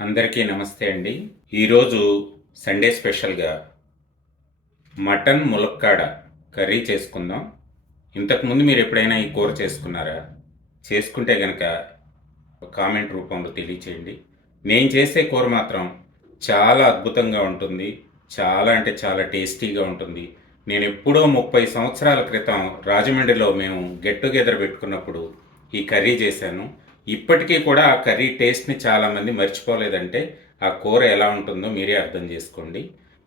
అందరికీ నమస్తే అండి. ఈరోజు సండే స్పెషల్గా మటన్ ములక్కాడ కర్రీ చేసుకుందాం. ఇంతకుముందు మీరు ఎప్పుడైనా ఈ కూర చేసుకున్నారా? చేసుకుంటే కనుక కామెంట్ రూపంలో తెలియచేయండి. నేను చేసే కూర మాత్రం చాలా అద్భుతంగా ఉంటుంది. చాలా అంటే చాలా టేస్టీగా ఉంటుంది. నేను ఎప్పుడో 30 సంవత్సరాల క్రితం రాజమండ్రిలో మేము గెట్ టుగెదర్ పెట్టుకున్నప్పుడు ఈ కర్రీ చేశాను. ఇప్పటికీ కూడా ఆ కర్రీ టేస్ట్ని చాలామంది మర్చిపోలేదంటే ఆ కూర ఎలా ఉంటుందో మీరే అర్థం చేసుకోండి.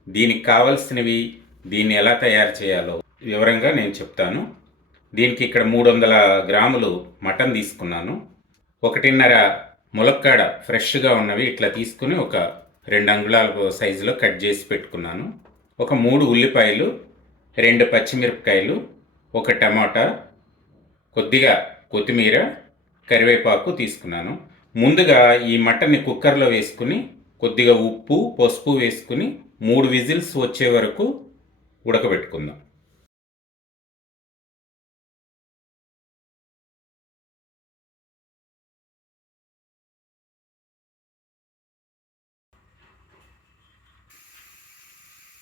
దీనికి కావలసినవి, దీన్ని ఎలా తయారు చేయాలో వివరంగా నేను చెప్తాను. దీనికి ఇక్కడ 300 గ్రాములు మటన్ తీసుకున్నాను. 1.5 ములక్కాడ ఫ్రెష్గా ఉన్నవి ఇట్లా తీసుకుని ఒక 2 అంగుళాల సైజులో కట్ చేసి పెట్టుకున్నాను. ఒక 3 ఉల్లిపాయలు, 2 పచ్చిమిరపకాయలు, ఒక టమాటా, కొద్దిగా కొత్తిమీర, కరివేపాకు తీసుకున్నాను. ముందుగా ఈ మటన్ని కుక్కర్లో వేసుకుని కొద్దిగా ఉప్పు, పసుపు వేసుకుని 3 విజిల్స్ వచ్చే వరకు ఉడకబెట్టుకుందాం.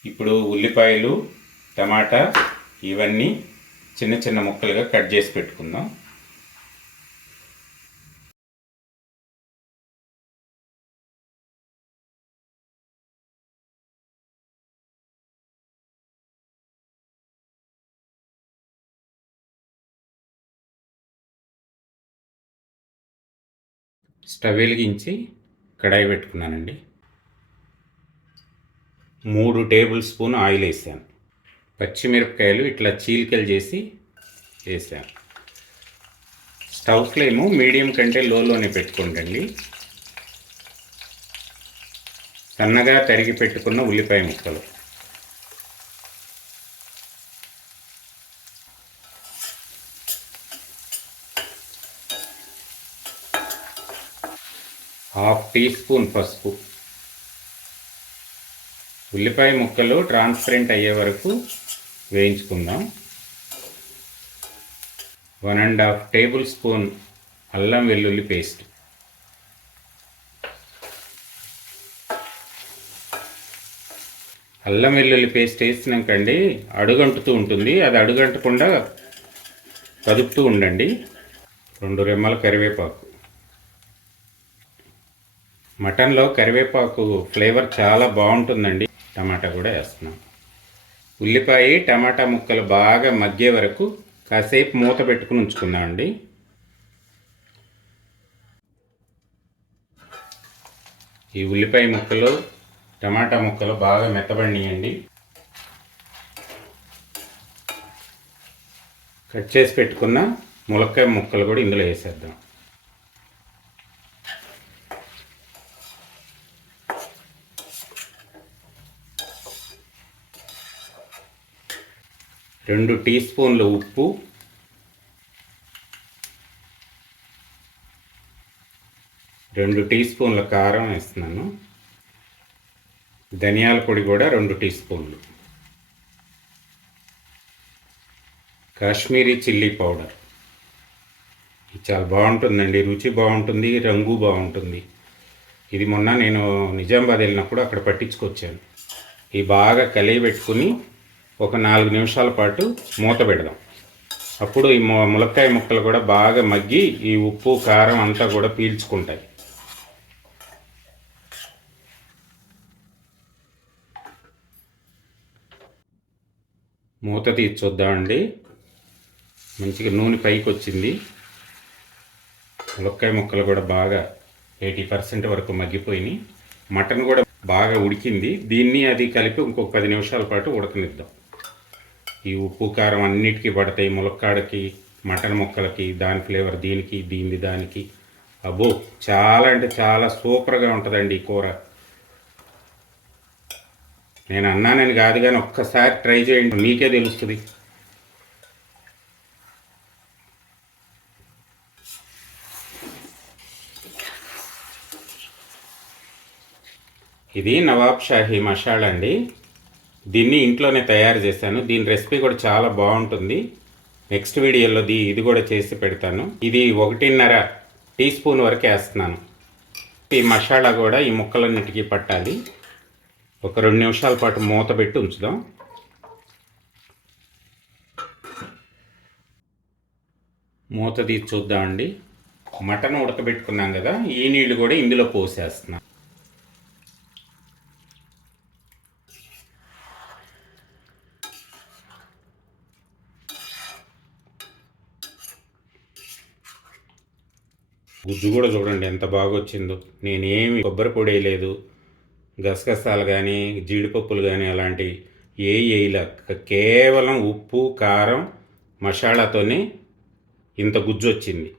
ఇప్పుడు ఉల్లిపాయలు, టమాటా ఇవన్నీ చిన్న చిన్న ముక్కలుగా కట్ చేసి పెట్టుకుందాం. స్టవ్ వెలిగించి కడాయి పెట్టుకున్నానండి. 3 టేబుల్ స్పూన్ ఆయిల్ వేసాను. పచ్చిమిరపకాయలు ఇట్లా చీలికలు చేసి వేసాను. స్టవ్ ఫ్లేము మీడియం కంటే లోనే పెట్టుకోండి. సన్నగా తరిగి పెట్టుకున్న ఉల్లిపాయ ముక్కలు, ½ టీ స్పూన్ పసుపు. ఉల్లిపాయ ముక్కలు ట్రాన్స్పరెంట్ అయ్యే వరకు వేయించుకుందాం. 1½ టేబుల్ స్పూన్ అల్లం వెల్లుల్లి పేస్ట్. అల్లం వెల్లుల్లి పేస్ట్ వేసినాకండి అడుగంటుతూ ఉంటుంది, అది అడుగంటకుండా కదుపుతూ ఉండండి. 2 రెమ్మల కరివేపాకు. మటన్లో కరివేపాకు ఫ్లేవర్ చాలా బాగుంటుందండి. టమాటా కూడా వేస్తున్నాం. ఉల్లిపాయ టమాటా ముక్కలు బాగా మగ్గే వరకు కాసేపు మూత పెట్టుకుని ఉంచుకుందామండి. ఈ ఉల్లిపాయ ముక్కలు టమాటా ముక్కలు బాగా మెత్తబడినాయండి. కట్ చేసి పెట్టుకున్న ములక్కాయ ముక్కలు కూడా ఇందులో వేసేద్దాం. రెండు టీ స్పూన్ల ఉప్పు, 2 టీ స్పూన్ల కారం వేస్తున్నాను. ధనియాల పొడి కూడా 2 టీ స్పూన్లు. Kashmiri chilli powder. ఇది చాలా బాగుంటుందండి, రుచి బాగుంటుంది, రంగు బాగుంటుంది. ఇది మొన్న నేను నిజామాబాద్ వెళ్ళినప్పుడు అక్కడ పట్టించుకొచ్చాను. ఇది బాగా కలిగి పెట్టుకుని ఒక 4 నిమిషాల పాటు మూత పెడదాం. అప్పుడు ఈ ములక్కాయ ముక్కలు కూడా బాగా మగ్గి ఈ ఉప్పు కారం అంతా కూడా పీల్చుకుంటాయి. మూత తీసి చూద్దామండి. మంచిగా నూనె పైకి వచ్చింది. ములక్కాయ ముక్కలు కూడా బాగా 80% వరకు మగ్గిపోయినాయి. మటన్ కూడా బాగా ఉడికింది. దీన్ని అది కలిపి ఇంకొక 10 నిమిషాల పాటు ఉడకనిద్దాం. ఈ ఉప్పు కారం అన్నిటికీ పడతాయి, ములక్కాడకి, మటన్ ముక్కలకి, దాని ఫ్లేవర్ దీనికి, దీనిది దానికి. అబ్బో, చాలా అంటే చాలా సూపర్గా ఉంటుందండి ఈ కూర. నేను అన్నానని కాదు కానీ ఒక్కసారి ట్రై చేయండి, మీకే తెలుస్తుంది. ఇది నవాబ్ షాహీ మసాలా అండి. దీన్ని ఇంట్లోనే తయారు చేశాను. దీని రెసిపీ కూడా చాలా బాగుంటుంది. నెక్స్ట్ వీడియోలో ఇది కూడా చేసి పెడతాను. ఇది 1.5 టీ స్పూన్ వరకు వేస్తున్నాను. ఈ మసాలా కూడా ఈ ముక్కలన్నిటికీ పట్టాలి. ఒక 2 నిమిషాల పాటు మూత పెట్టి ఉంచుదాం. మూత తీసి చూద్దామండి. మటన్ ఉడకబెట్టుకున్నాం కదా, ఈ నీళ్లు కూడా ఇందులో పోసేస్తున్నాం. గుజ్జు కూడా చూడండి ఎంత బాగా వచ్చిందో. నేనేమి కొబ్బరి పొడి వేయలేదు, గసగసాలు కానీ జీడిపప్పులు కానీ అలాంటివి వేయలే. కేవలం ఉప్పు కారం మసాలాతోనే ఇంత గుజ్జు వచ్చింది.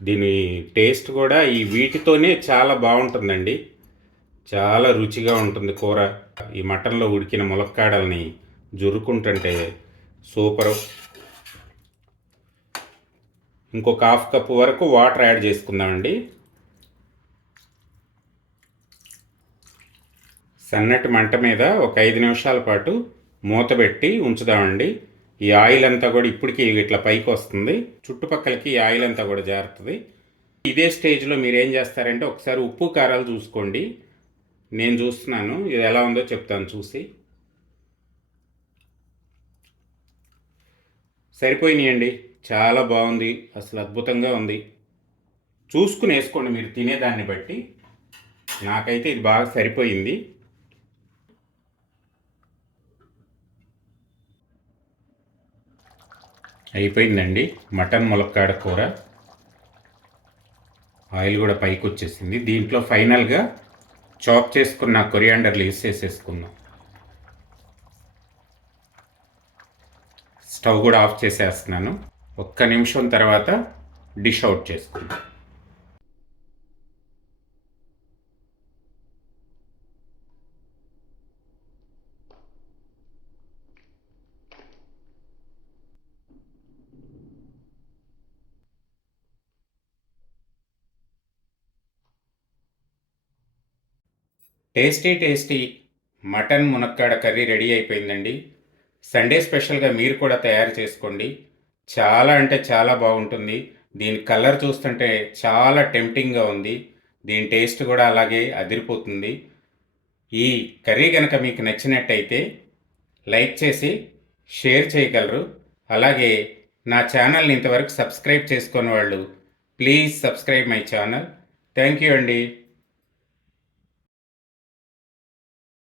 దీని టేస్ట్ కూడా ఈ వీటితోనే చాలా బాగుంటుందండి. చాలా రుచిగా ఉంటుంది కూర. ఈ మటన్లో ఉడికిన ములక్కాడల్ని జురుకుంటుంటే సూపరు. ఇంకొక హాఫ్ కప్ వరకు వాటర్ యాడ్ చేసుకుందామండి. సన్నటి మంట మీద ఒక 5 నిమిషాల పాటు మూత పెట్టి ఉంచుదామండి. ఈ ఆయిల్ అంతా కూడా ఇప్పటికీ ఇట్లా పైకి వస్తుంది, చుట్టుపక్కలకి ఈ ఆయిల్ అంతా కూడా జారుతుంది. ఇదే స్టేజ్లో మీరు ఏం చేస్తారంటే ఒకసారి ఉప్పు కారాలు చూసుకోండి. నేను చూస్తున్నాను, ఇది ఎలా ఉందో చెప్తాను చూసి. సరిపోయినాయండి, చాలా బాగుంది, అసలు అద్భుతంగా ఉంది. చూసుకుని వేసుకోండి మీరు తినేదాన్ని బట్టి. నాకైతే ఇది బాగా సరిపోయింది. అయిపోయిందండి మటన్ ములక్కాడ కూర. ఆయిల్ కూడా పైకి వచ్చేసింది. దీంట్లో ఫైనల్గా చాప్ చేసుకున్న కొరియాండర్ లీవ్స్ వేసేసుకుందాం. స్టవ్ కూడా ఆఫ్ చేసేస్తున్నాను. ఒక్క నిమిషం తర్వాత డిష్ అవుట్ చేసుకుందాం. టేస్టీ మటన్ మునక్కాడ కర్రీ రెడీ అయిపోయిందండి. సండే స్పెషల్గా మీరు కూడా తయారు చేసుకోండి. చాలా అంటే చాలా బాగుంటుంది. దీని కలర్ చూస్తుంటే చాలా టెంప్టింగ్గా ఉంది. దీని టేస్ట్ కూడా అలాగే అదిరిపోతుంది. ఈ కర్రీ కనుక మీకు నచ్చినట్టయితే లైక్ చేసి షేర్ చేయగలరు. అలాగే నా ఛానల్ని ఇంతవరకు సబ్స్క్రైబ్ చేసుకున్న వాళ్ళు please subscribe my channel. Thank you అండి.